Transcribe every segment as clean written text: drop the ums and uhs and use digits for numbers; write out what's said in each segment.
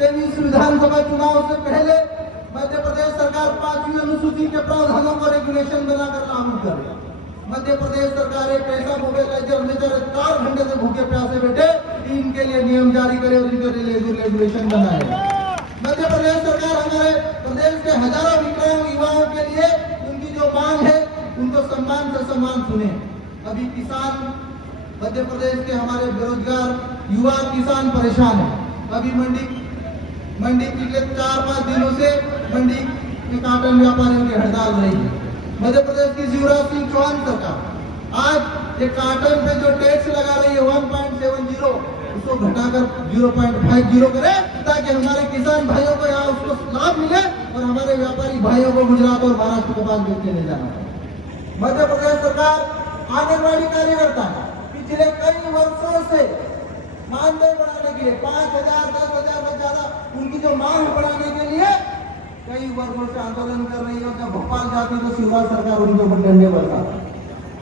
23 विधानसभा चुनाव से पहले मध्य प्रदेश सरकार 5वीं अनुसूची के प्रावधानों को रेगुलेशन बनाकर लागू करे। मध्य प्रदेश सरकार एक ऐसा मोबाइलाइजर लेकर 4 घंटे से भूखे प्यासे बैठे, इनके लिए नियम जारी करे और इनके लिए रेगुलेशन बनाए। मध्य प्रदेश सरकार हमारे प्रदेश के हजारों विकलांग युवाओं के लिए उनकी जो मांग है उनको सम्मान से सम्मान सुने। अभी किसान मध्य प्रदेश के हमारे बेरोजगार युवा किसान परेशान है। अभी मंडी पिछले 4-5 दिनों से मंडी में काटन व्यापारियों की हड़ताल रही है। मध्य प्रदेश की शिवराज सिंह चौहान सरकार आज ये काटन पे जो टैक्स लगा रही है 1.70 उसको घटाकर 0.50 करे, ताकि हमारे किसान भाइयों को यहाँ उसको लाभ मिले और हमारे व्यापारी भाइयों को गुजरात और महाराष्ट्र के पास बेचने ले जाना है। मध्य प्रदेश सरकार आंगनबाड़ी कार्यकर्ता पिछले कई वर्षों से मानदेय बढ़ाने के लिए 5,000 10,000 से ज्यादा उनकी जो मांग बढ़ाने के लिए कई वर्षों से आंदोलन कर रही है। जब भोपाल जाती तो शिवराज सरकार उनके ऊपर डंडे बरसाती।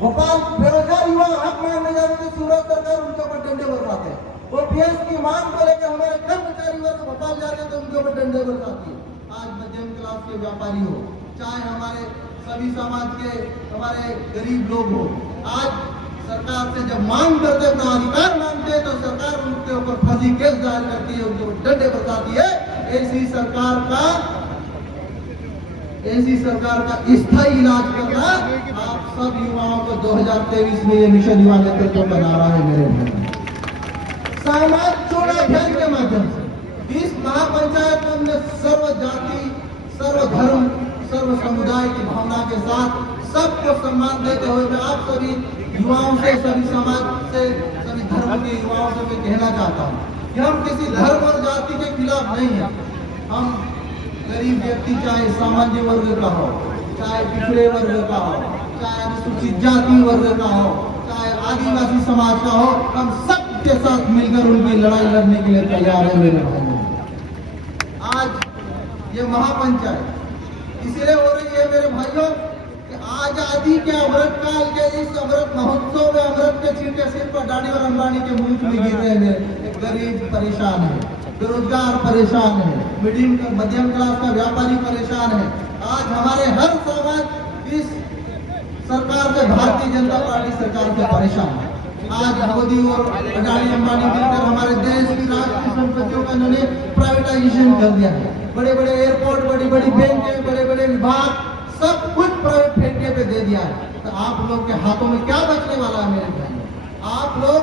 भोपाल बेरोजगार युवा हक मांगने जाते तो शिवराज सरकार उनके ऊपर डंडे बरसाते। ओपीएस की मांग को लेकर हमारे कर्मचारी वर्ग भोपाल जाते तो उनके ऊपर डंडे बरसाती है। आज मध्यम क्लास के व्यापारी हो, चाहे हमारे सभी समाज के हमारे गरीब लोग हो, आज सरकार से जब मांग करते अपना अधिकार मांगते हैं तो सरकार उनके ऊपर फर्जी केस दायर करती है, उनके ऊपर डंडे बरसाती है। ऐसी सरकार का स्थायी इलाज करना आप सब युवाओं को 2023 में ये मिशन युवा नेतृत्व बना रहा है। मेरे भाई समाज चुनाव अभियान के माध्यम से इस महापंचायत में हमने सर्व जाति, सर्व धर्म, सर्व समुदाय की भावना के साथ सबको सम्मान देते हुए मैं आप सभी युवाओं से, सभी समाज से, सभी धर्म के युवाओं से मैं कहना चाहता हूँ कि हम किसी धर्म और जाति के खिलाफ नहीं है। हम गरीब व्यक्ति चाहे सामान्य वर्ग का हो, चाहे पिछड़े वर्ग का हो, चाहे अनुसूचित जाति वर्ग का हो, चाहे आदिवासी समाज का हो, हम सबके साथ मिलकर उनकी लड़ाई लड़ने के लिए तैयार है। मेरे भाइयों, आज ये महापंचायत इसलिए हो रही है मेरे भाइयों कि आजादी के अमृत काल के इस अमृत महोत्सव में अमृत के छींटे सिर पर दाढ़ी और अंबानी के मुंह में गिर रहे हैं। गरीब परेशान है, बेरोजगार परेशान है, मध्यम क्लास का व्यापारी परेशान है। आज हमारे हर समाज इस सरकार से, भारतीय जनता पार्टी सरकार से परेशान है। आज मोदी और अडानी अंबानी मिलकर हमारे देश की राष्ट्रीय संपत्तियों का इन्होंने प्राइवेटाइजेशन कर दिया है। बड़े बड़े एयरपोर्ट, बड़ी बड़ी बैंकें, बड़े बड़े विभाग सब कुछ प्राइवेट ठेके पे दे दिया है। तो आप लोग के हाथों में क्या बचने वाला है मेरे भाई? आप लोग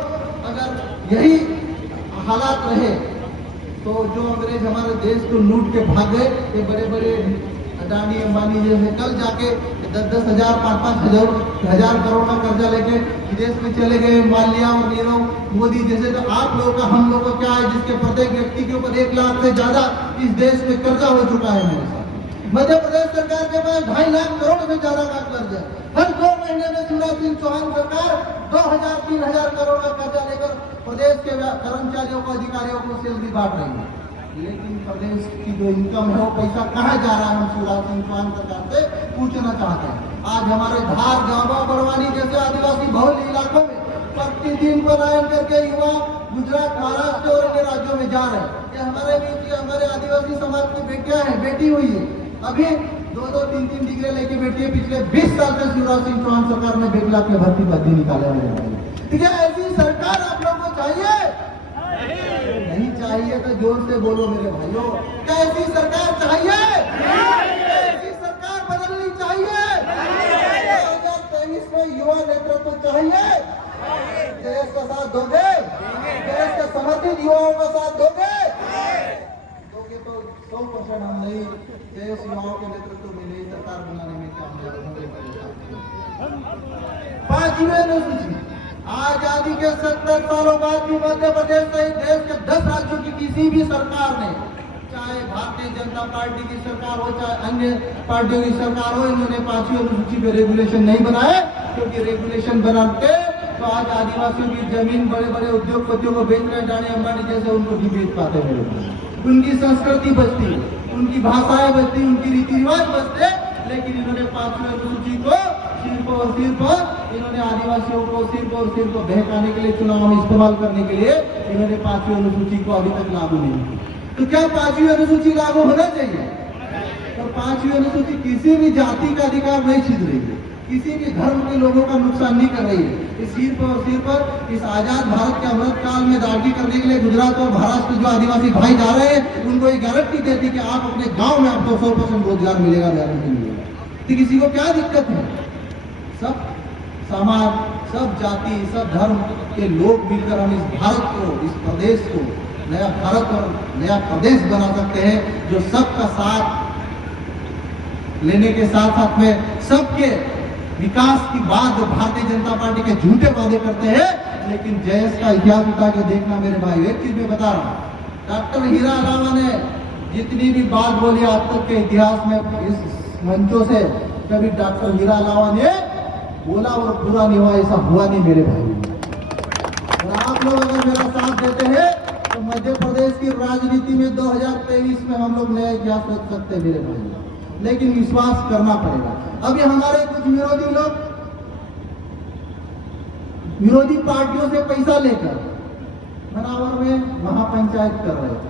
अगर यही हालात रहे तो जो अंग्रेज हमारे देश को लूट के भाग गए, ये बड़े बड़े अडानी अंबानी जैसे कल जाके 10-10 हजार 5-5 हजार करोड़ का कर्जा लेके विदेश में चले गए, माल्या और नीरव मोदी जैसे। तो आप लोगों का, हम लोगों को क्या है जिसके प्रत्येक व्यक्ति के ऊपर 1 लाख से ज्यादा इस देश में कर्जा हो चुका है। मेरे साथ मध्य प्रदेश सरकार के पास 2.5 लाख करोड़ से ज्यादा का कर्जा। हर 2 महीने में शिवराज सिंह चौहान सरकार 2,000-3,000 करोड़ का कर्जा लेकर प्रदेश के कर्मचारियों को, अधिकारियों को सैलरी बांट रही है। लेकिन प्रदेश की जो इनकम है वो पैसा कहाँ जा रहा है, हम शिवराज सिंह चौहान सरकार से पूछना चाहते हैं। आज हमारे धार, गांवा, बड़वानी जैसे आदिवासी बहुल इलाकों में प्रतिदिन पलायन करके युवा गुजरात, महाराष्ट्र और अन्य राज्यों में जा रहे हैं। ये हमारे बीच हमारे आदिवासी समाज की बेटियां हैं, बेटी हुई है, अभी 2-2, 3-3 डिग्री लेके बैठी है। पिछले 20 साल से शिवराज सिंह चौहान सरकार ने 1 लाख में भर्ती भर्ती निकाले हैं। ठीक है, ऐसी सरकार आप लोगों को चाहिए? नहीं चाहिए तो जोर से बोलो मेरे भाइयों। क्या ऐसी सरकार चाहिए? ऐसी सरकार बदलनी चाहिए। 2023 में युवा नेतृत्व चाहिए। देश का साथ दोगे? देश के समर्पित युवाओं का साथ दोगे? तो 100% हम नहीं देश युवाओं के नेतृत्व में नई सरकार बनाने में कामयाब। 5वीं अनुसूची आजादी के 70 सालों बाद भी मध्य प्रदेश सहित देश के 10 राज्यों की किसी भी सरकार ने, चाहे भारतीय जनता पार्टी की सरकार हो, चाहे अन्य पार्टियों की सरकार हो, इन्होंने 5वीं अनुसूची पे रेगुलेशन नहीं बनाए। क्योंकि रेगुलेशन बनाते तो आज आदिवासियों की जमीन बड़े बड़े उद्योगपतियों को बेच रहे, अडानी अंबानी जैसे, उनको नहीं बेच पाते मेरे। उनकी संस्कृति बचती, उनकी भाषाएं बचती, उनकी रीति रिवाज बचते, लेकिन इन्होंने 5वीं अनुसूची को सिर्फ और सिर्फ इन्होंने आदिवासियों को सिर्फ और सिर्फ बहकाने के लिए, चुनाव में इस्तेमाल करने के लिए इन्होंने 5वीं अनुसूची को अभी तक लागू नहीं की। तो क्या 5वीं अनुसूची लागू होना चाहिए? और 5वीं अनुसूची किसी भी जाति का अधिकार नहीं छीन रही है, किसी भी धर्म के लोगों का नुकसान नहीं कर रही है। इस सिर पर इस आजाद भारत के अमृत काल में दागी करने के लिए गुजरात और महाराष्ट्र जो आदिवासी भाई जा रहे हैं, उनको ये गारंटी देती कि आप अपने गांव में आपको 100% रोजगार मिलेगा, गारंटी मिलेगा। तो किसी को क्या दिक्कत है? सब समाज, सब जाति, सब धर्म के लोग मिलकर हम इस भारत को, इस प्रदेश को नया भारत और नया प्रदेश बना सकते हैं, जो सबका साथ लेने के साथ साथ में सबके विकास की बात जो भारतीय जनता पार्टी के झूठे वादे करते हैं, लेकिन जयेश का इतिहास उठा के देखना मेरे भाई। एक चीज मैं बता रहा हूँ, डॉक्टर हीरा अलावा ने जितनी भी बात बोली आज तक के इतिहास में इस मंचों से, कभी डॉक्टर हीरा अलावा ने बोला और पूरा नहीं हुआ, ऐसा हुआ नहीं मेरे भाई। और आप लोग अगर मेरा साथ देते हैं तो मध्य प्रदेश की राजनीति में 2023 में हम लोग नया इतिहास रच सकते हैं मेरे भाई, लेकिन विश्वास करना पड़ेगा। अभी हमारे कुछ विरोधी लोग विरोधी पार्टियों से पैसा लेकर मनावर में महापंचायत कर रहे थे,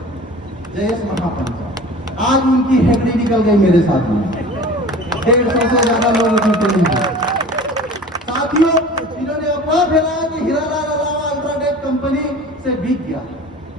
जयेश महापंचायत। आज उनकी हेगड़ी निकल गई मेरे साथ में, 150 से ज्यादा लोग उसमें चले गए। साथियों, इन्होंने अफवाह फैलाया कि हीरालाल अलावा अल्ट्राटेक कंपनी से बिक गया।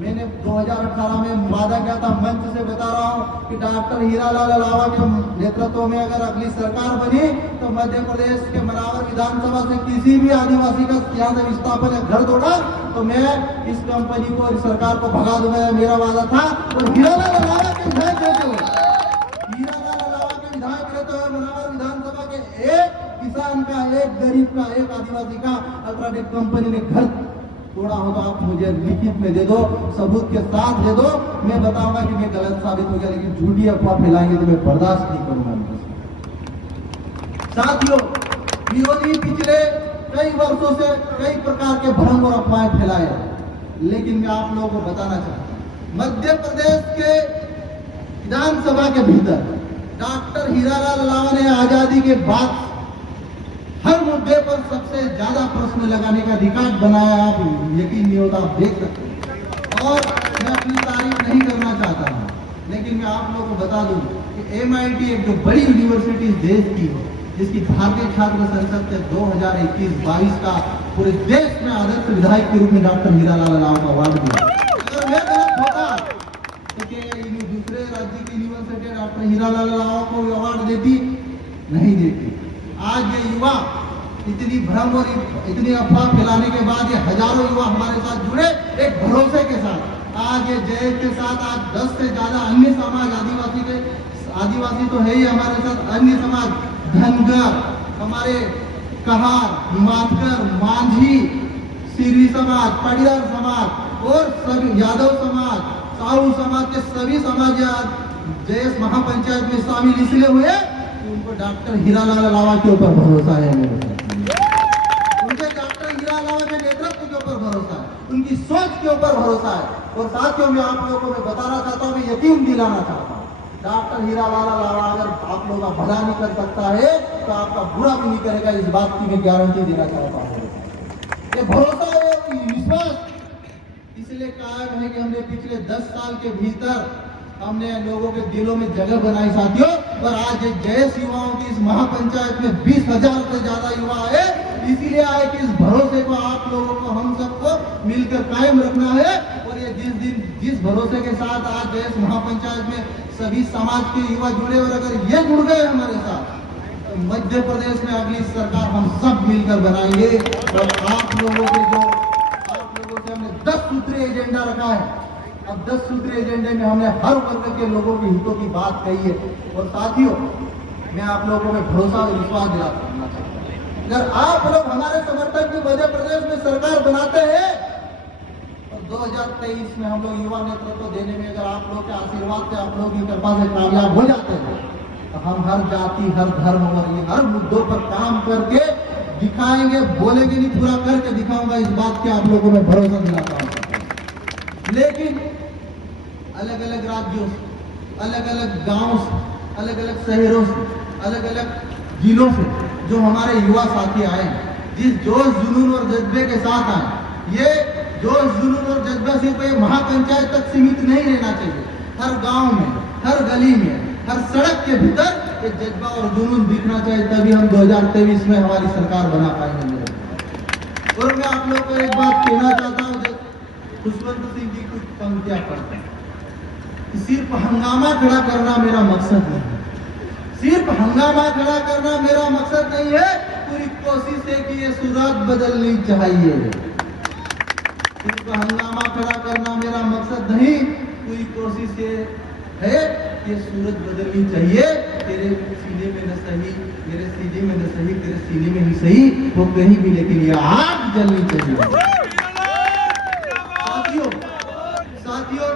मैंने 2018 में वादा किया था, मंच से बता रहा हूं कि डॉक्टर हीरालाल अलावा के नेतृत्व में अगर अगली सरकार बनी तो मध्य प्रदेश के मनावर विधानसभा से किसी भी आदिवासी का यहाँ से विस्थापन या घर तोड़ा तो मैं इस कंपनी को, इस सरकार को भगा दूंगा, मेरा वादा था। और हीरालाल अलावा के विधायक रहते हुए, हीरालाल अलावा के विधायक रहते हुए मनावर विधानसभा के एक किसान का, एक गरीब का, एक आदिवासी का अल्ट्राटेक कंपनी ने घर तोड़ा हो तो आप मुझे लिखित में दे दो, सबूत के साथ दे दो। मैं बताऊंगा कि मैं गलत साबित हो गया, लेकिन झूठी अफवाह फैलाएंगे तो मैं बर्दाश्त नहीं करूंगा। साथियों, विरोधी पिछले कई वर्षों से कई प्रकार के भ्रम और अफवाहें फैलाए, लेकिन मैं आप लोगों को बताना चाहता हूं, मध्य प्रदेश के विधानसभा के भीतर डॉक्टर हीरालाल अलावा ने आजादी के बाद हर मुद्दे पर सबसे ज्यादा प्रश्न लगाने का रिकॉर्ड बनाया। आप यकीन नहीं होता, आप देख सकते हैं। और मैं अपनी तारीफ नहीं करना चाहता हूँ, लेकिन मैं आप लोगों को बता दूं कि MIT एक जो बड़ी यूनिवर्सिटी देश की है, जिसकी भारतीय छात्र संसद से 2021-22 का पूरे देश में आदर्श विधायक के रूप में डॉक्टर हीरालाल अलावा का अवार्ड दिया। अगर मैं गलत होता तो दूसरे राज्य की यूनिवर्सिटी डॉक्टर हीरालाल अलावा को अवार्ड देती? नहीं देती। आज ये युवा इतनी भ्रम और इतनी अफवाह फैलाने के बाद ये हजारों युवा हमारे साथ जुड़े एक भरोसे के साथ। आज ये जयेश के साथ आज 10 से ज्यादा अन्य समाज, आदिवासी तो है ही हमारे साथ, अन्य समाज, धनगर, हमारे कहार, हिमाचल, मांझी, सिरवी समाज, पड़ियार समाज और सभी यादव समाज, साहू समाज के सभी समाज जयेश महापंचायत में शामिल इसलिए हुए उनको डॉक्टर हीरालाल अलावा के ऊपर भरोसा है मेरे साथ। उनके डॉक्टर हीरा अलावा के नेतृत्व के ऊपर भरोसा है, उनकी सोच के ऊपर भरोसा है। और साथियों, मैं आप लोगों को बताना चाहता हूँ, मैं यकीन दिलाना चाहता हूँ, डॉक्टर हीरालाल अलावा अगर आप लोगों का भला नहीं कर सकता है तो आपका बुरा भी नहीं करेगा, इस बात की मैं गारंटी देना चाहता हूँ। ये भरोसा है, विश्वास इसलिए कायम है कि हमने पिछले 10 साल के भीतर हमने लोगों के दिलों में जगह बनाई साथियों। और आज जयेश युवाओं की इस महापंचायत में 20,000 से ज्यादा युवा आए, इसीलिए आए कि इस भरोसे को आप लोगों को, हम सबको मिलकर कायम रखना है। और ये जिस भरोसे के साथ आज जयेश महापंचायत में सभी समाज के युवा जुड़े, और अगर ये जुड़ गए हमारे साथ तो मध्य प्रदेश में अगली सरकार हम सब मिलकर बनाएंगे। और आप लोगों से हमने 10 सूत्रीय एजेंडा रखा है। अब 10 सूत्रीय एजेंडे में हमने हर वर्ग के लोगों के हितों की बात कही है। और साथियों, मैं आप लोगों में भरोसा और विश्वास दिलाना चाहता हूँ, अगर आप लोग हमारे समर्थन की मध्य प्रदेश में सरकार बनाते हैं और 2023 में हम लोग युवा नेतृत्व देने में अगर आप लोग के आशीर्वाद से, आप लोग की कृपा से कामयाब हो जाते हैं तो हम हर जाति, हर धर्म और ये हर मुद्दों पर काम करके दिखाएंगे, बोलेंगे नहीं, पूरा करके दिखाऊंगा। इस बात के आप लोगों में भरोसा दिलाता हूँ। लेकिन अलग अलग राज्यों से, अलग अलग गांवों से, अलग अलग शहरों से, अलग अलग जिलों से जो हमारे युवा साथी आए, जिस जोश जुनून और जज्बे के साथ आए, ये जोश जुनून और जज्बा सिर्फ ये महापंचायत तक सीमित नहीं रहना चाहिए। हर गांव में, हर गली में, हर सड़क के भीतर ये जज्बा और जुनून दिखना चाहिए, तभी हम 2023 में हमारी सरकार बना पाएंगे मेरे। और मैं आप लोग को एक बात कहना चाहता हूँ, खुशवंत सिंह जी कुछ पंक्तियां पढ़ते हैं, सिर्फ हंगामा खड़ा करना मेरा मकसद नहीं है, सिर्फ हंगामा खड़ा करना मेरा मकसद नहीं है, पूरी कोशिश है कि ये सूरत बदलनी चाहिए। सिर्फ हंगामा खड़ा करना मेरा मकसद नहीं, पूरी कोशिश ये है कि सूरत बदलनी चाहिए। तेरे सीने में न सही, मेरे सीने में न सही, तेरे सीने में ही सही, वो कहीं भी, लेकिन ये आग जलनी चाहिए। साथियों,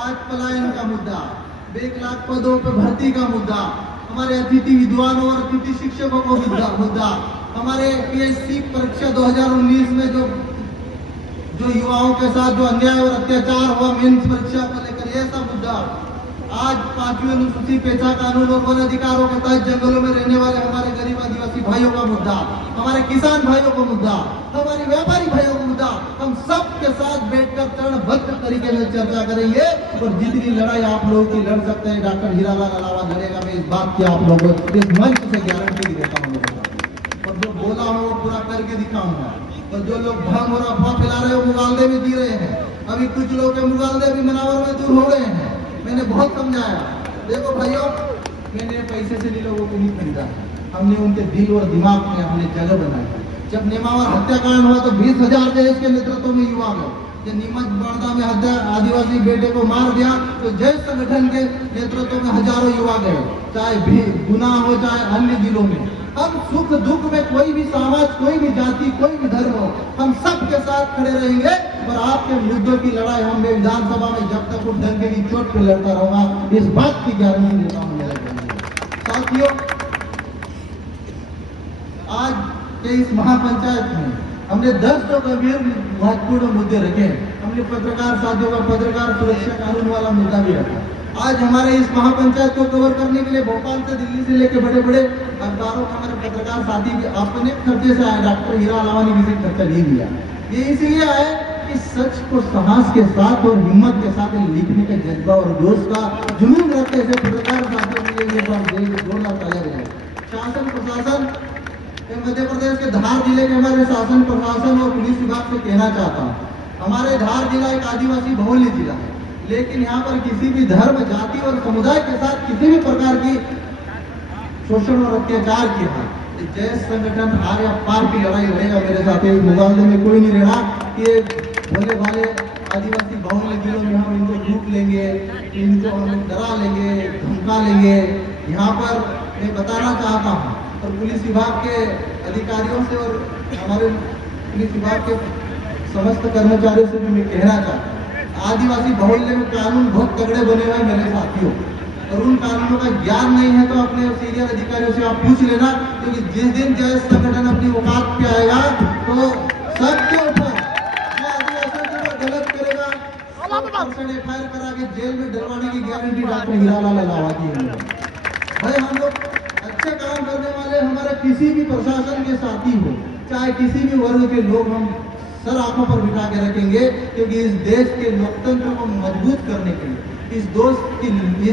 आज पलायन का मुद्दा, 1 लाख पदों पर भर्ती का मुद्दा, हमारे अतिथि विद्वानों और अतिथि शिक्षकों को मुद्दा, हमारे पीएससी परीक्षा 2019 में जो युवाओं के साथ जो अन्याय और अत्याचार हुआ मेंस परीक्षा को लेकर, यह सब मुद्दा, आज 5वीं अनुसूचित पेशा कानून और वन अधिकारों के तहत जंगलों में रहने वाले हमारे गरीब आदिवासी भाइयों का मुद्दा, हमारे किसान भाइयों को मुद्दा, हमारे व्यापारी भाइयों को मुद्दा, हम सब के साथ बैठकर चरणबद्ध तरीके से चर्चा करेंगे। और जितनी लड़ाई आप लोग की लड़ सकते हैं, डॉक्टर हीरालाल अलावा लड़ेगा, मैं इस बात की आप लोगों को इस मंच से गारंटी देता हूँ। और जो बोला हो वो पूरा करके दिखाऊंगा। और जो लोग भंग और अफवाह फैला रहे हो, मुगालदे में जी रहे हैं, अभी कुछ लोग के मुगालदे भी मनावर में दूर हो गए हैं। मैंने बहुत समझाया, देखो भाइयों, मैंने पैसे से नहीं लोगों को नहीं खरीदा, हमने उनके दिल और दिमाग में हमने जगह बनाई। जब नेमावर हत्याकांड हुआ तो 20,000 जयेश के नेतृत्व में युवा गए। जब नीमच बड़दा में हत्या आदिवासी बेटे को मार दिया तो जय संगठन के नेतृत्व में हजारों युवा गए, चाहे भी गुनाह हो चाहे अन्य जिलों में। हम सुख दुख में कोई भी समाज, कोई भी जाति, कोई भी धर्म हो, हम सब के साथ खड़े रहेंगे। और आपके मुद्दों की लड़ाई हम विधानसभा में जब तक उस डंके की चोट पे लड़ता रहूंगा, इस बात की गारंटी देता हूँ मेरे साथियों। आज के इस महापंचायत में हमने 10 जो गंभीर महत्वपूर्ण मुद्दे रखे। हमने पत्रकार साथियों का पत्रकार सुरक्षा कानून वाला मुद्दा भी रखा। आज हमारे इस महापंचायत को कवर करने के लिए भोपाल से दिल्ली से लेकर बड़े बड़े अखबारों का हमारे पत्रकार साथी भी अपने खर्चे से आए, डॉक्टर हीरा अलावा ने किसी खर्चा नहीं दिया। ये इसीलिए आए कि सच को साहस के साथ और हिम्मत के साथ लिखने का जज्बा और जोश का जुनून रखते थे पत्रकार साथियों के लिए। जोरदार तालियां बजाएं। शासन प्रशासन, मध्य प्रदेश के धार जिले के हमारे शासन प्रशासन और पुलिस विभाग से कहना चाहता हूँ, हमारे धार जिला एक आदिवासी बहुल्य जिला है, लेकिन यहाँ पर किसी भी धर्म, जाति और समुदाय के साथ किसी भी प्रकार की शोषण और अत्याचार किया जय संगठन आर या पार की लड़ाई लड़ेगा मेरे साथी। मुकाबले में कोई नहीं रहना कि भोले भाले आदिवासी बहुल्य जिलों में हम इनको लूट लेंगे, इनको हम डरा लेंगे, धमका लेंगे। यहाँ पर मैं बताना चाहता हूँ और पुलिस विभाग के अधिकारियों से और हमारे पुलिस विभाग के समस्त कर्मचारियों से भी मैं कहना चाहता हूँ, आदिवासी बहुल्य में कानून बहुत तगड़े बने हुए मेरे साथियों, और उन कानूनों का ज्ञान नहीं है तो अपने सीनियर अधिकारियों से आप पूछ लेना, क्योंकि जिस दिन जय संगठन अपनी औकात पे आएगा तो सबके ऊपर जो आदिवासियों के ऊपर गलत करेगा FIR करा के जेल में डलवाने की गारंटी डॉक्टर हीरालाल अलावा की है। भाई हम लोग अच्छे काम करने वाले हमारे किसी भी प्रशासन के साथी हो, चाहे किसी भी वर्ग के लोग, हम सर आंखों पर बिठा के रखेंगे, क्योंकि इस देश के लोकतंत्र को मजबूत करने के लिए, इस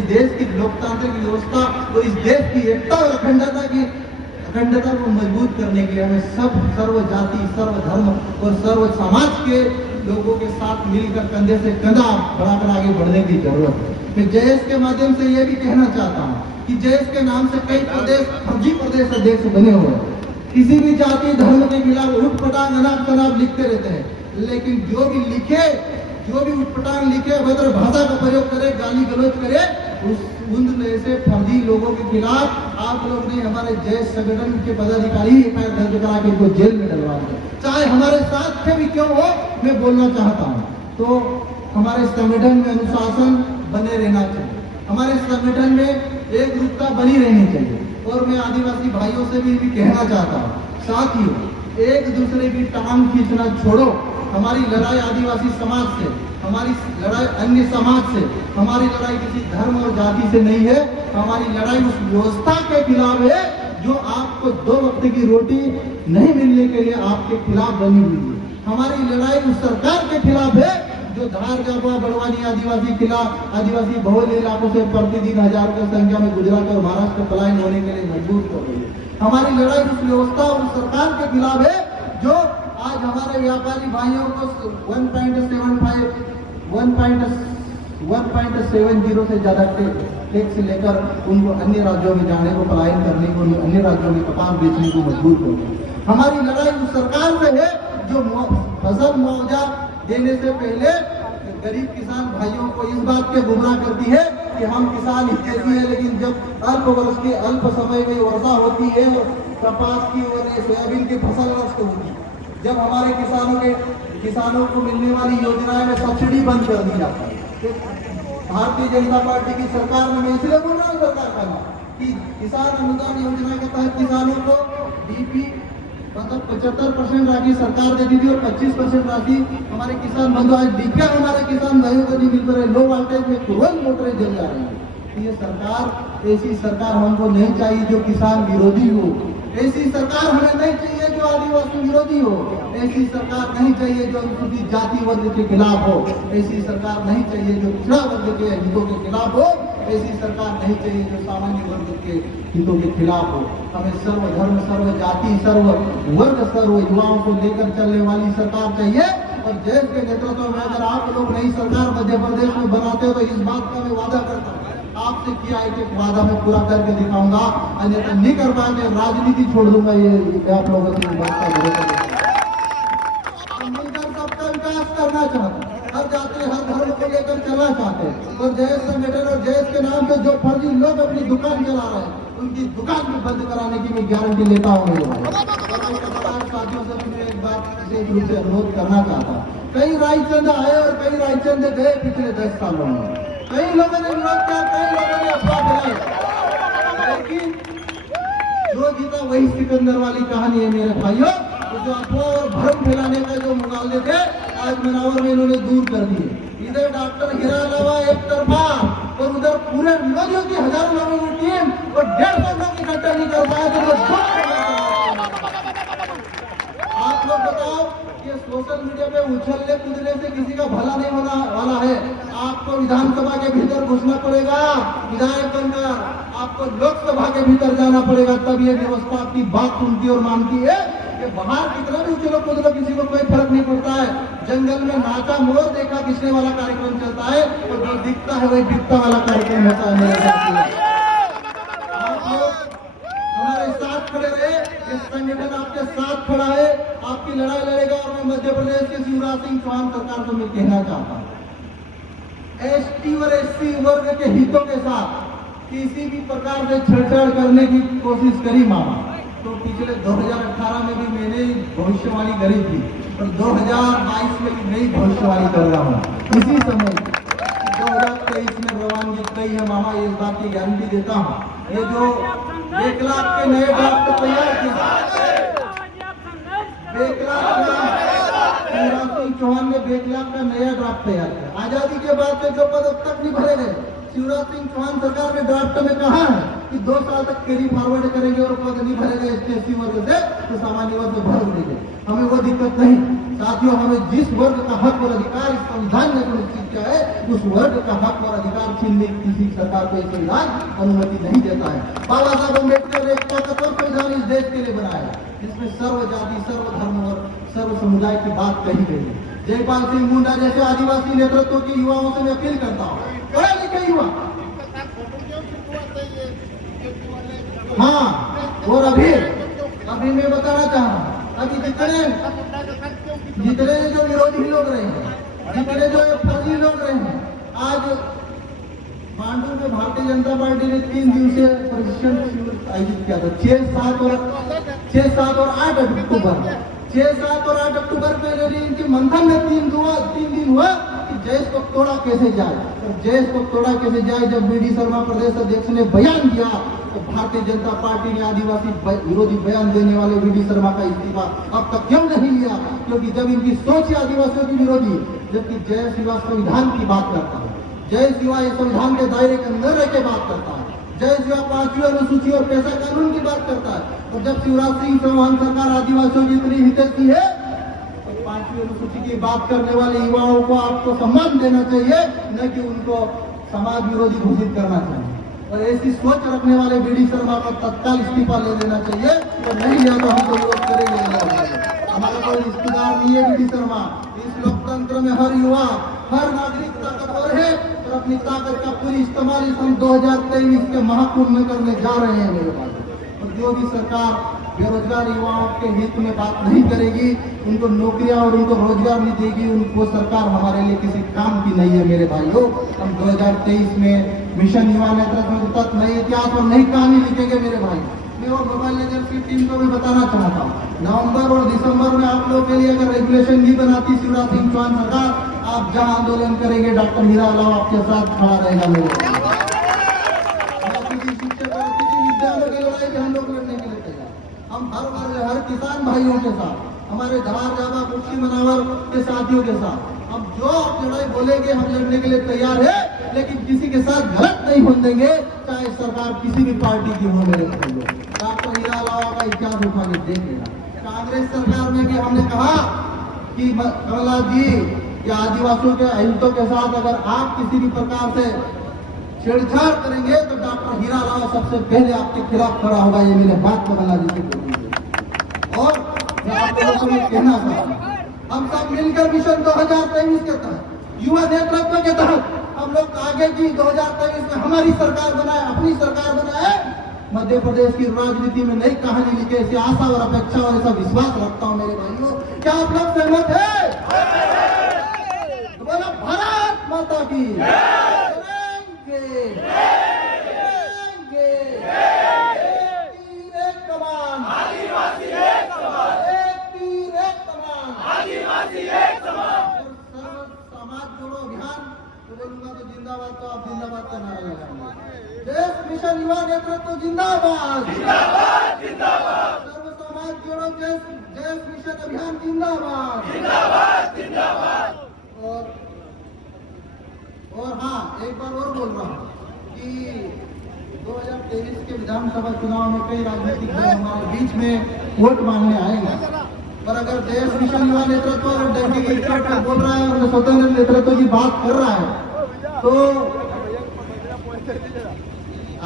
देश की लोकतांत्रिक व्यवस्था और इस देश की एकता और अखंडता को मजबूत करने के लिए हमें सब सर्व जाति, सर्व धर्म और सर्व समाज के लोगों के साथ मिलकर कंधे से कंधा बढ़ाकर आगे बढ़ने की जरूरत है। मैं जयेश के माध्यम से ये भी कहना चाहता हूँ कि जयेश के नाम से कई प्रदेश, फर्जी प्रदेश अध्यक्ष बने हुए हैं, किसी भी जाति धर्म के खिलाफ उठपटांग अनाप शनाप लिखते रहते हैं, लेकिन जो भी उठपटांग लिखे, अभद्र भाषा का प्रयोग करे, गाली गलौज करे, उन ऐसे फर्जी लोगों के खिलाफ आप लोग ने, हमारे जय संगठन के पदाधिकारी FIR दर्ज करा के उनको जेल में डलवा दिया, चाहे हमारे साथ के भी क्यों हो। मैं बोलना चाहता हूँ तो हमारे संगठन में अनुशासन बने रहना चाहिए, हमारे संगठन में एकजुटता बनी रहनी चाहिए। और मैं आदिवासी भाइयों से भी कहना चाहता हूँ, साथियों, एक दूसरे की टांग खींचना छोड़ो। हमारी लड़ाई आदिवासी समाज से, हमारी लड़ाई अन्य समाज से, हमारी लड़ाई किसी धर्म और जाति से नहीं है। हमारी लड़ाई उस व्यवस्था के खिलाफ है जो आपको 2 वक्त की रोटी नहीं मिलने के लिए आपके खिलाफ बनी हुई है। हमारी लड़ाई उस सरकार के खिलाफ है जो धार जाबुआ बड़वानी आदिवासी किला आदिवासी बहुल इलाकों से प्रतिदिन हजार की संख्या में गुजरात और महाराष्ट्र पलायन होने के लिए मजबूर हो गई है। हमारी लड़ाई उस व्यवस्था और सरकार के खिलाफ है जो आज हमारे व्यापारी भाइयों को 1.70 से ज्यादा टैक्स लेकर उनको अन्य राज्यों में जाने को, पलायन करने को, अन्य राज्यों में कपास बेचने को मजबूर कर दिया। हमारी लड़ाई उस सरकार से है जो फसल मुआवजा देने से पहले गरीब किसान भाइयों को इस बात के गुमराह करती है कि हम किसान हितैषी है, लेकिन जब अल्प वर्ष के अल्प समय में वर्षा होती है और कपास की और सोयाबीन की फसल नष्ट होती है, जब हमारे किसानों को मिलने वाली योजनाएं में सब्सिडी बंद कर दी जाती है, तो भारतीय जनता पार्टी की सरकार में, मैं इसलिए बोल रहा हूँ सरकार का नाम, कि किसान अनुदान योजना के तहत किसानों को डीपी मतलब 75% राशि सरकार देती थी और 25% राशि हमारे किसान बंधु, आज डीपीआर हमारे किसान भाइयों को नहीं मिल रहे, लो वोल्टेज में तुरंत मोटरें जल जा रही है। ये सरकार, ऐसी सरकार हमको नहीं चाहिए जो किसान विरोधी हो, ऐसी सरकार हमें नहीं चाहिए जो आदिवासी विरोधी हो, ऐसी सरकार नहीं चाहिए जो अनुसूचित जाति वर्ग के खिलाफ हो, ऐसी सरकार नहीं चाहिए जो पिछड़ा वर्ग के हितों के खिलाफ हो, ऐसी सरकार नहीं चाहिए जो सामान्य वर्ग के हितों के खिलाफ हो। हमें सर्व धर्म, सर्व जाति, सर्व वर्ग, सर्व युवाओं को लेकर चलने वाली सरकार चाहिए। और देश के नेतृत्व में अगर आप लोग नई सरकार मध्य प्रदेश में बनाते हो तो इस बात का मैं वादा करता हूँ, आपसे किया एक वादा मैं पूरा करके दिखाऊंगा, अन्यथा नहीं कर पाएंगे राजनीति छोड़ दूंगा। ये आप लोगों की बात का भरोसा मिलकर सबका विकास करना चाहते, हर जाति हर धर्म को लेकर चलना चाहते, और जयेश संगठन और जयेश के नाम पे जो फर्जी लोग अपनी दुकान चला रहे हैं उनकी दुकान भी बंद कराने की मैं गारंटी लेता हूँ। साथियों से मैं एक बात विशेष रूप से अनुरोध करना चाहता हूँ, कई रायचंद आए और कई रायचंद गए पिछले 10 सालों में, कई लोगों ने विरोध किया, कई लोगों ने अफवाह फैलाई, लेकिन जो जीता वही सिकंदर वाली कहानी है मेरे भाइयों। तो जो अफवाह और भ्रम फैलाने का जो मुकाबले थे आज मनावर में इन्होंने दूर कर दिए। इधर डॉक्टर हीरा लावा एक तरफा और उधर पूरे विरोधियों की हजारों लोगों की टीम और 150 लोग इकट्ठा नहीं कर पाए। तो आप लोग बताओ कि सोशल मीडिया पे उछलने कूदने से किसी का भला नहीं होने वाला है। आपको विधानसभा के भीतर घुसना पड़ेगा, विधायक बनकर आपको लोकसभा के भीतर जाना पड़ेगा, तब ये व्यवस्था आपकी बात सुनती और मानती है। कि बाहर कितना भी उछलो कूदलो किसी को कोई फर्क नहीं पड़ता है। जंगल में नाचा मोर देखा किसने वाला कार्यक्रम चलता है, और जो दिखता है वही दिखता वाला कार्यक्रम होता है। हमारे साथ खड़े रहे, इस संगठन आपके साथ खड़ा है, आपकी लड़ाई लड़ेगा। और मैं मध्य प्रदेश के शिवराज सिंह चौहान सरकार को मैं कहना चाहता हूँ, एसटी और एससी वर्ग के हितों के साथ किसी भी प्रकार से छेड़छाड़ करने की कोशिश करी मामा, तो पिछले 2018 में भी मैंने भविष्यवाणी करी थी और 2022 में भी नई भविष्यवाणी कर रहा हूँ। इसी समय 2023 में रवानगी कई है मामा, इस बात की गारंटी देता हूँ। ये जो 1 लाख के नए ड्राफ्ट तैयार किए, 1 लाख शिवराज सिंह चौहान ने 1 लाख का नया ड्राफ्ट तैयार किया। आजादी के बाद से जो पद अब तक नहीं भरे गए, शिवराज सिंह चौहान सरकार ने ड्राफ्ट में कहा है कि 2 साल तक कैरी फॉरवर्ड करेंगे और पद नहीं भरेगा एसटी वर्ग से तो सामान्य वर्ग भर देंगे। हमें वो दिक्कत नहीं साथियों, हमें जिस वर्ग का हक और अधिकार इस संविधान ने सुनिश्चित किया है, उस वर्ग का हक और अधिकार छीनने की किसी सरकार को यह संविधान अनुमति नहीं देता है। बाबा साहब अम्बेडकर ने एक ताकतवर संविधान इस देश के लिए बनाया, जिसमें सर्व जाति, सर्व धर्म और सर्व समुदाय की बात कही गई है। जयपाल सिंह मुंडा जैसे आदिवासी नेतृत्व के युवाओं से मैं अपील करता हूँ, पढ़े लिखे युवा, हाँ, और अभी मैं बताना चाह रहा हूँ, अभी जितने जो विरोधी लोग रहे हैं, जितने जो फर्जी लोग रहे हैं, आज मांडू में भारतीय जनता पार्टी ने 3 दिवसीय प्रशिक्षण शिविर आयोजित किया था। 6, 7 और 8 अक्टूबर 6, 7 और 8 अक्टूबर के लिए इनके मंथन में 3 दिन हुआ कि जयेश को तोड़ा कैसे जाए। और जयेश को तोड़ा कैसे जाए, जब बीडी शर्मा प्रदेश अध्यक्ष ने बयान दिया तो भारतीय जनता पार्टी ने आदिवासी विरोधी बयान देने वाले बीडी शर्मा का इस्तीफा अब तक क्यों नहीं लिया, क्योंकि जब इनकी सोच है आदिवासियों की विरोधी, जबकि जय शिवा संविधान की बात करता है, जय शिवा ये संविधान के दायरे के अंदर रह के बात करता है, जय शिवा 5वीं अनुसूची और पैसा कानून की बात करता है। और जब शिवराज सिंह चौहान सरकार आदिवासियों की इतनी हितैषी है तो 5वीं अनुसूची की बात करने वाले युवाओं को आपको सम्मान देना चाहिए, न कि उनको समाज विरोधी घोषित करना चाहिए। और ऐसी सोच रखने वाले बीडी शर्मा को तत्काल इस्तीफा ले लेना चाहिए, तो नहीं लिया तो हम विरोध करेंगे। हमारा कोई रिश्तेदार नहीं है बीडी शर्मा। इस लोकतंत्र में हर युवा, हर नागरिक ताकतवर है और अपनी ताकत का पूरी इस्तेमाल इस हम 2023 के महाकुंभ में करने जा रहे हैं मेरे पास। और जो भी सरकार बेरोजगार युवाओं के हित में बात नहीं करेगी, उनको नौकरियां और उनको रोजगार नहीं देगी, उनको सरकार हमारे लिए किसी काम की नहीं है मेरे भाइयों। हम 2023 में मिशन युवा नेतृत्व में तक नई इतिहास और नई कहानी लिखेंगे मेरे भाई। मैं और मोबाइल लेजर की टीम को भी बताना चाहता हूँ, नवंबर और दिसंबर में आप लोगों के लिए अगर रेगुलेशन नहीं बनाती शिवराज सिंह चौहान सरकार, आप जहां आंदोलन करेंगे डॉक्टर हीरा लाल आपके साथ खड़ा रहेगा मेरे। शिक्षक और विद्यालयों की लड़ाई भी हम लोग लड़ने के लिए तैयार। हम हर वर्ग, हर किसान भाइयों के साथ, हमारे धार जावा कुर्सी मनावर के साथियों के साथ हम जो आप लड़ाई बोलेंगे हम लड़ने के लिए तैयार है, लेकिन किसी के साथ गलत नहीं होने देंगे, चाहे सरकार किसी भी पार्टी की हो मेरे भाइयों। डॉक्टर हीरा लाल का इतिहास उठा के देख लेना। कांग्रेस सरकार में भी हमने कहा कि कमला जी कि आदिवासियों के हितों के साथ अगर आप किसी भी प्रकार से छेड़छाड़ करेंगे तो डॉक्टर हीरा लाल सबसे पहले आपके खिलाफ खड़ा होगा। ये मेरे बात कमला जी से बोलिए। और मैं आप लोगों को कहना चाहता हूँ, हम सब मिलकर मिशन 2023 के तहत, युवा नेतृत्व के तहत हम लोग आगे की 2023 में हमारी सरकार बनाए, अपनी सरकार बनाए, मध्य प्रदेश की राजनीति में नई कहानी लिखे, ऐसी आशा और अपेक्षा और ऐसा विश्वास रखता हूँ मेरे भाइयों। क्या आप लोग सहमत है? तो बोलो भारत माता की समाज जोड़ो अभियान तो बोलूंगा तो जिंदाबाद, तो आप जिंदाबाद का नारा लगाएंगे। देश मिशन युवा नेतृत्व जिंदाबाद, जिंदाबाद, जिंदाबाद। सर्व समाज जोड़ो देश मिशन अभियान जिंदाबाद, जिंदाबाद, जिंदाबाद। और हाँ, एक बार और बोल रहा हूँ कि 2023 के विधानसभा चुनाव में कई राजनीतिक दल हमारे बीच में वोट मांगने आएंगे, पर अगर देश मिशन युवा नेतृत्व और डेडिकेटेड बोल रहा है और स्वतंत्र नेतृत्व की बात कर रहा है, तो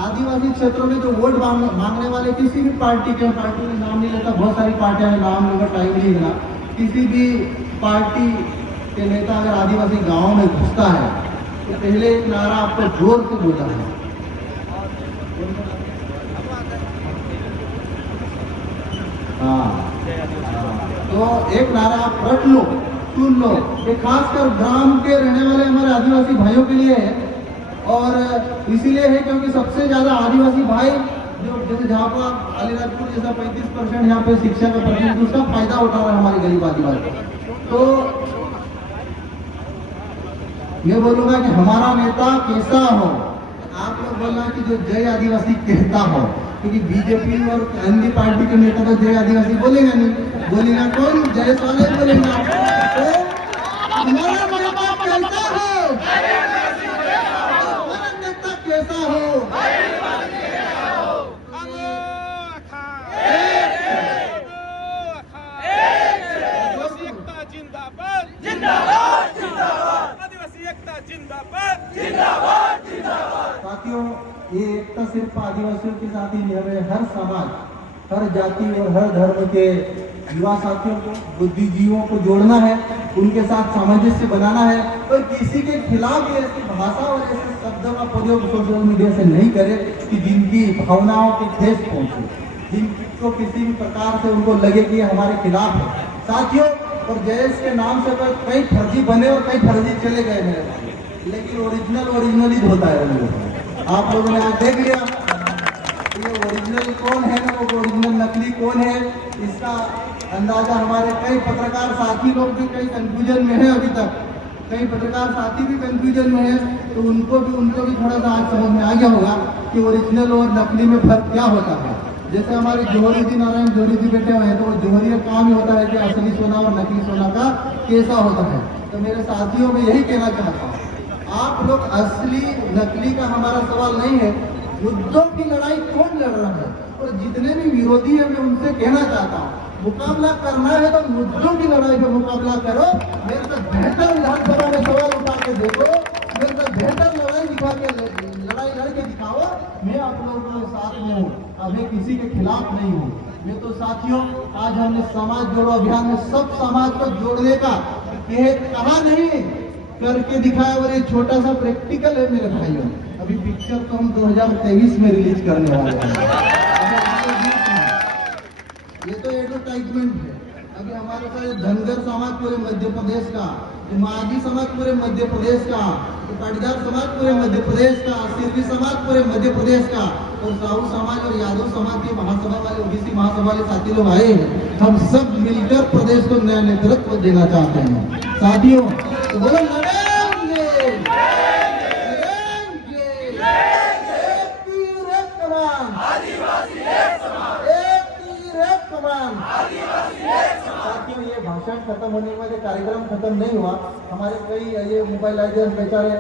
आदिवासी क्षेत्रों में जो वोट मांगने वाले किसी भी पार्टी के, पार्टी में नाम नहीं लेता, बहुत सारी पार्टियां नाम लेकर टाइम नहीं देना, किसी भी पार्टी के नेता अगर आदिवासी गाँव में घुसता है तो पहले एक नारा आपको जोर से बोला है, तो एक नारा आप रट लो, सुन लो। ये खासकर ग्राम के रहने वाले हमारे आदिवासी भाइयों के लिए है, और इसीलिए है क्योंकि सबसे ज्यादा आदिवासी भाई जो जैसे जहाँ पर अलीराजपुर जैसा 35% यहाँ पे शिक्षा का प्रतिशत, उसका फायदा उठा रहा है हमारी गरीब आदिवासी। तो मैं बोलूंगा कि हमारा नेता कैसा हो, आप लोग बोलना कि जो जय आदिवासी कहता हो, क्योंकि बीजेपी और हिंदी पार्टी के नेता तो जय आदिवासी बोलेगा नहीं, बोलेगा कौन? जय वाले बोलेगा। तो हमारा नेता कैसा हो, हमारा नेता कैसा हो, जिंदाबाद, जिंदाबाद, जिंदाबाद, आदिवासी एकता जिंदाबाद, जिंदाबाद, जिंदाबाद। साथियों, ये एकता सिर्फ आदिवासियों के साथ ही नहीं है, हर समाज, हर जाति और हर धर्म के युवा साथियों को, बुद्धिजीवियों को जोड़ना है, उनके साथ सामंजस्य बनाना है, और किसी के खिलाफ ऐसी भाषा और ऐसे शब्दों का प्रयोग सोशल मीडिया से नहीं करे कि जिनकी भावनाओं की ठेस पहुंचे, जिनको किसी भी प्रकार से उनको लगे कि हमारे खिलाफ है। साथियों, और जयेश के नाम से कई फर्जी बने और कई फर्जी चले गए मेरे भाई, लेकिन ओरिजिनल ही होता है मेरे भाई। आप लोगों ने आज देख लिया ये ओरिजिनल कौन है ना, वो ओरिजिनल नकली कौन है, इसका अंदाजा हमारे कई पत्रकार साथी लोग भी कई कंफ्यूजन में है। अभी तक कई पत्रकार साथी भी कंफ्यूजन में है, तो उनको भी थोड़ा सा आज समझ में आ गया होगा कि ओरिजिनल और नकली में फर्क क्या होता है। जैसे हमारे जौहरी जी, नारायण जौहरी जी बैठे हुए हैं, तो वो जौहरी का काम ही होता है कि असली सोना और नकली सोना का कैसा होता है। तो मेरे साथियों में यही कहना चाहता हूँ, आप लोग असली नकली का हमारा सवाल नहीं है, मुद्दों की लड़ाई कौन लड़ रहा है, और जितने भी विरोधी है मैं उनसे कहना चाहता हूँ मुकाबला करना है तो मुद्दों की लड़ाई पे मुकाबला करो। मेरे से बेहतर विधानसभा में सवाल उठा के देखो, मेरे से बेहतर लड़ाई दिखा के लड़ाई लड़के दिखाओ। मैं आप लोगों के साथ में हूँ, अभी किसी के खिलाफ नहीं हूँ। मैं तो साथियों, आज हमने समाज जोड़ो अभियान में सब समाज को जोड़ने का ये कहा नहीं, करके दिखाया। और ये छोटा सा प्रैक्टिकल है मेरे भाइयों। अभी पिक्चर तो हम 2023 में रिलीज करने वाले हैं। ये तो एडवर्टाइजमेंट है। अभी हमारे साथ धनगर समाज पूरे मध्य प्रदेश का, माझी समाज पूरे मध्य प्रदेश का, पाटीदार समाज पूरे मध्य प्रदेश का, सिरवी समाज पूरे मध्य प्रदेश का, और साहू समाज और यादव समाज के महासभा वाले, ओबीसी महासभा वाले साथी लोग आए हैं। हम सब मिलकर प्रदेश को नया नेतृत्व देना चाहते हैं साथियों। तो बोलो लड़ेंगे, साथियों ये भाषण खत्म होने वाले कार्यक्रम खत्म नहीं हुआ। हमारे कई ये मोबाइलाइजर बेचारे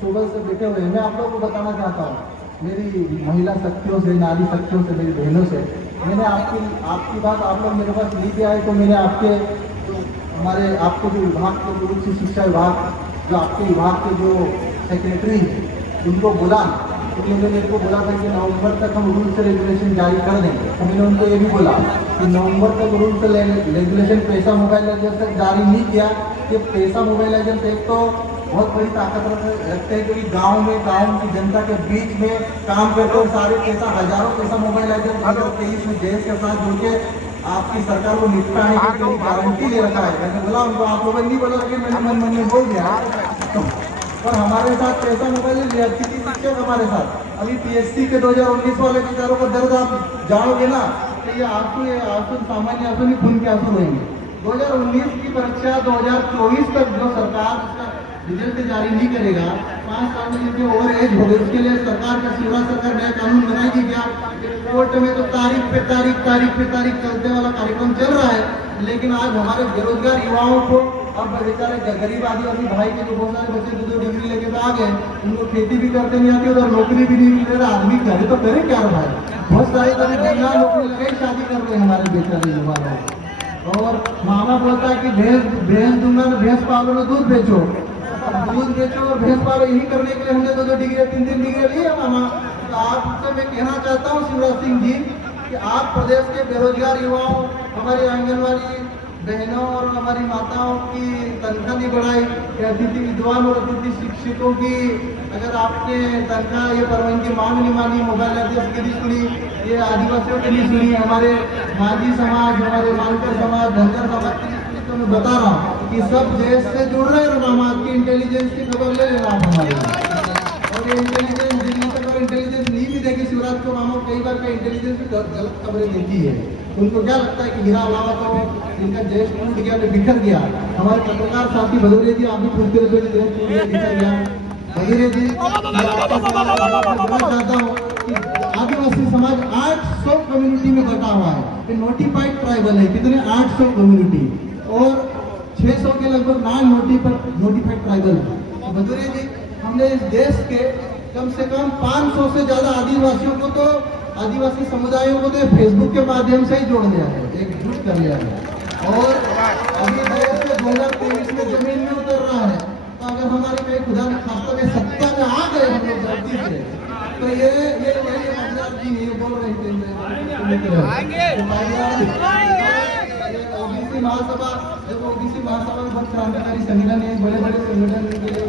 सुबह से बैठे हुए हैं। मैं आप लोगों को बताना चाहता हूँ, मेरी महिला शक्तियों से, नारी शक्तियों से, मेरी बहनों से, मैंने आपकी बात आप लोग मेरे पास ली आए तो मैंने आपके हमारे आपके जो विभाग के जो उच्च शिक्षा विभाग, जो आपके विभाग के जो सेक्रेटरी उनको बोला, उन्होंने मेरे को बोला था कि नवंबर तक हम रूल्स रेगुलेशन जारी कर देंगे। तो मैंने उनको ये भी बोला कि नवंबर तक रूल्स रेगुलेशन पैसा मोबाइलाइजेशन तक जारी नहीं किया। कि पैसा मोबाइलाइजेशन एक तो बहुत बड़ी ताकत रखते हैं, क्योंकि गांव में, गांव की जनता के बीच में काम करते हुए सारे पैसा, हजारों पैसा मोबाइलाइजेशन 2023 में देश के साथ जुड़ के आपकी सरकार को निपटाने की गारंटी ले रखा है। मैंने बोला उनको, आप लोगों ने नहीं बोला कि मैंने मन में बोल दिया। और हमारे साथ पैसा मोबाइल स्थिति शिक्षक हमारे साथ अभी PSC के 2019 वाले विचारों का दर्द आप जानोगे ना, तो ये आंसू सामान्य आंसू नहीं, खून के आंसू रहेंगे। 2019 की परीक्षा 2024 तक जो सरकार उसका रिजल्ट जारी नहीं करेगा, 5 साल में जितने ओवर एज हो गए, उसके लिए सरकार का शिवराज सरकार नया कानून बनाएगी क्या? कोर्ट में तो तारीख पे तारीख चलते वाला कार्यक्रम चल रहा है। लेकिन आज हमारे बेरोजगार युवाओं को, अब बेचारे गरीब आदिवासी भाई के जो बहुत सारे बच्चे 2 डिग्री लेके तो आ गए, उनको खेती भी करते नहीं आती, उधर नौकरी भी नहीं मिल रहा, आदमी करे तो करे क्या भाई? बहुत सारे तभी बिना नौकरी लगे शादी कर रहे हैं हमारे बेचारे युवा लोग। और मामा बोलता है कि भैंस दूंगा तो भैंस पालो तो दूध बेचो और भैंस पालो। यही करने के लिए हमने 2 डिग्री 3 डिग्री ली है मामा। तो आपसे मैं कहना चाहता हूँ शिवराज सिंह जी कि आप प्रदेश के बेरोजगार युवाओं, हमारी आंगनबाड़ी बहनों और हमारी माताओं की तनख्वाह नहीं बढ़ाई, अतिथि विद्वान और अतिथि शिक्षकों की अगर आपने तनख्वाह ये परवन की मांग नहीं मानी, मोबाइल एड्रेस की नहीं सुनी, ये आदिवासियों की नहीं सुनी, हमारे माझी समाज, हमारे मानकर समाज, धनगर समाज की नहीं सुनी, तो मैं बता रहा हूँ कि सब देश से जुड़ रहे हैं। मामा की इंटेलिजेंस की खबर ले लेना आप हमारे, और ये इंटेलिजेंस दिल्ली तक और इंटेलिजेंस नहीं भी देगी शिवराज को। मामा कई बार का इंटेलिजेंस भी गलत खबरें देती है। उनको क्या लगता है कि हीरा अलावा तो इनका देश टूट गया, तो बिखर गया। हमारे पत्रकार साथी भदौरिया जी, आप भी पूछते रहे देश टूट गया, बिखर गया। भदौरिया जी, चाहता हूँ कि आदिवासी समाज 800 कम्युनिटी में बटा हुआ है। ये नोटिफाइड ट्राइबल है, कितने 800 कम्युनिटी, और 600 के लगभग नॉन नोटिफाइड ट्राइबल है। भदौरिया जी, हमने इस देश के कम से कम 500 से ज्यादा आदिवासियों को, तो आदिवासी समुदायों को तो फेसबुक के माध्यम से ही जोड़ दिया है, एकजुट कर लिया है। और अभी देश में 2023 में जमीन में उतर रहा है। तो अगर हमारे कहीं खुदा न खास्ता में सत्ता में आ गए हम लोग गलती से, तो ये जी नहीं बोल रहे थे ओबीसी महासभा, देखो ओबीसी महासभा में बहुत क्रांतिकारी संगठन है, बड़े बड़े संगठन के लिए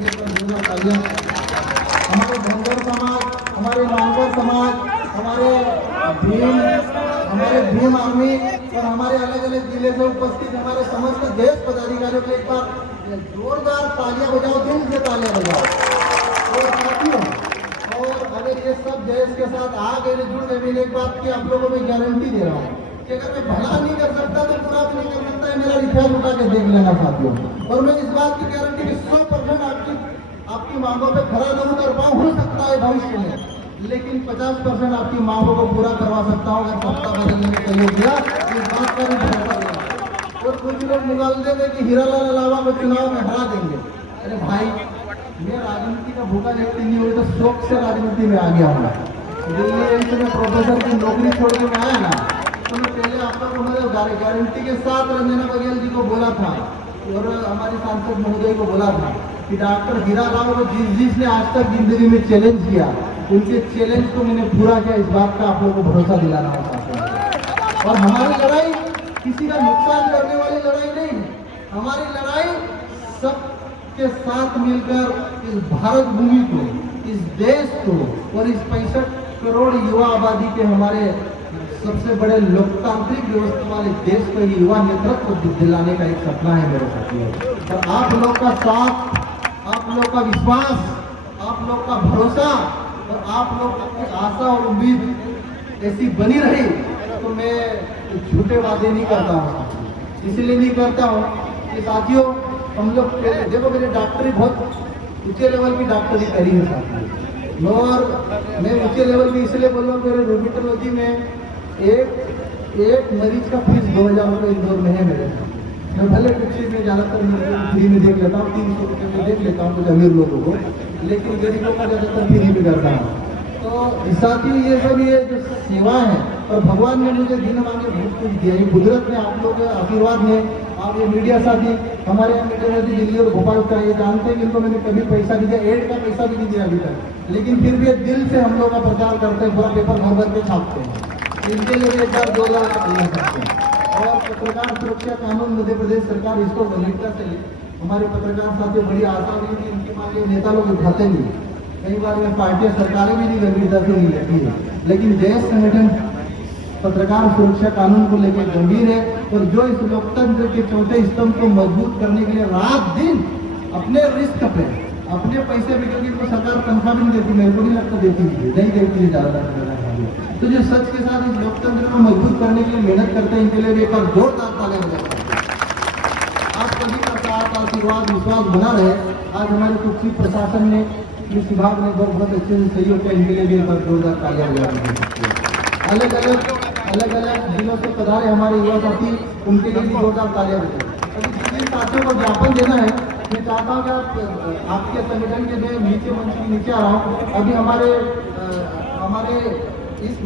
हमारे धनगर समाज, हमारे मानकर समाज, हमारे भीम आर्मी और हमारे अलग अलग जिले से उपस्थित हमारे समस्त देश पदाधिकारियों को एक बार जोरदार तालियां बजाओ, दिल से तालियां बजाओ। और साथियों, और अगर ये सब देश के साथ आ गए, जुड़ गए, मैंने एक बात की आप लोगों को गारंटी दे रहा हूँ कि अगर मैं भला नहीं कर सकता तो बुरा भी नहीं कर सकता है। मेरा इतिहास उठा के देख लेना साथियों। और मैं इस बात की गारंटी 100% आपकी मांगों पे खरा नहीं उतर पाऊँ, हो सकता है भविष्य में, लेकिन 50% आपकी मांगों को पूरा करवा सकता हूँ अगर सत्ता बदलने में सहयोग दिया। इस बात का भी भरोसा दिया। और कुछ लोग निकाल देंगे कि हीरालाल अलावा को चुनाव में हरा देंगे। अरे भाई, मैं राजनीति का भूखा व्यक्ति नहीं हुई, तो शौक से राजनीति में आ गया हूँ। दिल्ली एम्स में प्रोफेसर की नौकरी छोड़ के मैं आया ना, तो मैं पहले आप लोगों को गारंटी के साथ रंजना बघेल जी को बोला था और हमारे सांसद महोदय को बोला था कि डॉक्टर हीरा राव को जिसने आज तक जिंदगी में चैलेंज किया उनके चैलेंज को मैंने पूरा किया। इस बात का आप लोगों को भरोसा दिलाना चाहते हैं। और हमारी लड़ाई किसी का नुकसान करने वाली लड़ाई नहीं है। हमारी लड़ाई सबके साथ मिलकर इस भारत भूमि को, इस देश को और इस 65 करोड़ युवा आबादी के हमारे सबसे बड़े लोकतांत्रिक व्यवस्था वाले देश को युवा नेतृत्व दिलाने का एक सपना है मेरे साथियों। और आप लोग का साथ, आप लोग का विश्वास, आप लोग का भरोसा और आप लोग की आशा और उम्मीद ऐसी बनी रही तो मैं झूठे वादे नहीं करता हूँ। इसलिए नहीं करता हूँ कि साथियों हम लोग देखो मेरे डॉक्टरी बहुत ऊंचे लेवल की डॉक्टरी करी है साथियों। और मैं ऊंचे लेवल की इसलिए बोल रहा हूँ मेरे रोमेटोलॉजी में एक मरीज का फीस 2000 रुपये इंदौर में है मेरे साथ। मैं भले कुछ में ज़्यादातर फ्री में देख लेता हूँ, 300 रुपये में देख लेता हूँ कुछ अमीर लोगों को, लेकिन गरीबों का ज़्यादातर फ्री में करता हूँ। तो साथियों ये सब ये जो सेवा है और भगवान ने मुझे दिन मांगे बहुत कुछ दिया। ये कुदरत ने, आप लोग आशीर्वाद ने, आप ये मीडिया साथी हमारे यहाँ मीडिया साथी दिल्ली और भोपाल का ये जानते हैं कि इनको मैंने कभी पैसा नहीं दिया, एड का पैसा भी नहीं दिया अभी तक, लेकिन फिर भी दिल से हम लोग का प्रचार करते हैं, पूरा पेपर भर भर के छापते हैं। इनके लिए 1,000-2,000 का तैयार करते हैं। और पत्रकार सुरक्षा कानून मध्य प्रदेश सरकार इसको गंभीरता से ले। हमारे पत्रकार साथियों बड़ी आशा हुई कि इनकी मांगे नेता लोग उठाते नहीं। कई बार में पार्टियां सरकारें भी नहीं गंभीरता से नहीं लेती है, लेकिन जैस संगठन पत्रकार सुरक्षा कानून को लेकर गंभीर है और जो इस लोकतंत्र के चौथे स्तंभ को मजबूत करने के लिए रात दिन अपने रिस्क पे, अपने पैसे भी, क्योंकि इनको सरकार तनख्वाह भी नहीं देती, मेरे को नहीं लगता देती है, नहीं देती है ज़्यादा। तो जो सच के साथ इस लोकतंत्र को मजबूत करने के लिए मेहनत करते हैं, इनके लिए भी एक बार जोरदार तालियां बजाएं। आप सभी का साथ, आशीर्वाद, विश्वास बना रहे। आज हमारे कुछ प्रशासन ने, कृषि विभाग ने बहुत अच्छे से सहयोग किया, इनके लिए भी एक बार जोरदार तालियां बजाएं। अलग अलग जिलों से पधारे हमारे युवा साथी, उनके लिए भी जोरदार तालियां बजाएं। अभी जिन साथियों को ज्ञापन देना है, मैं चाहता हूँ कि आपके संगठन के मैं नीचे मंच के नीचे आ रहा हूँ। अभी हमारे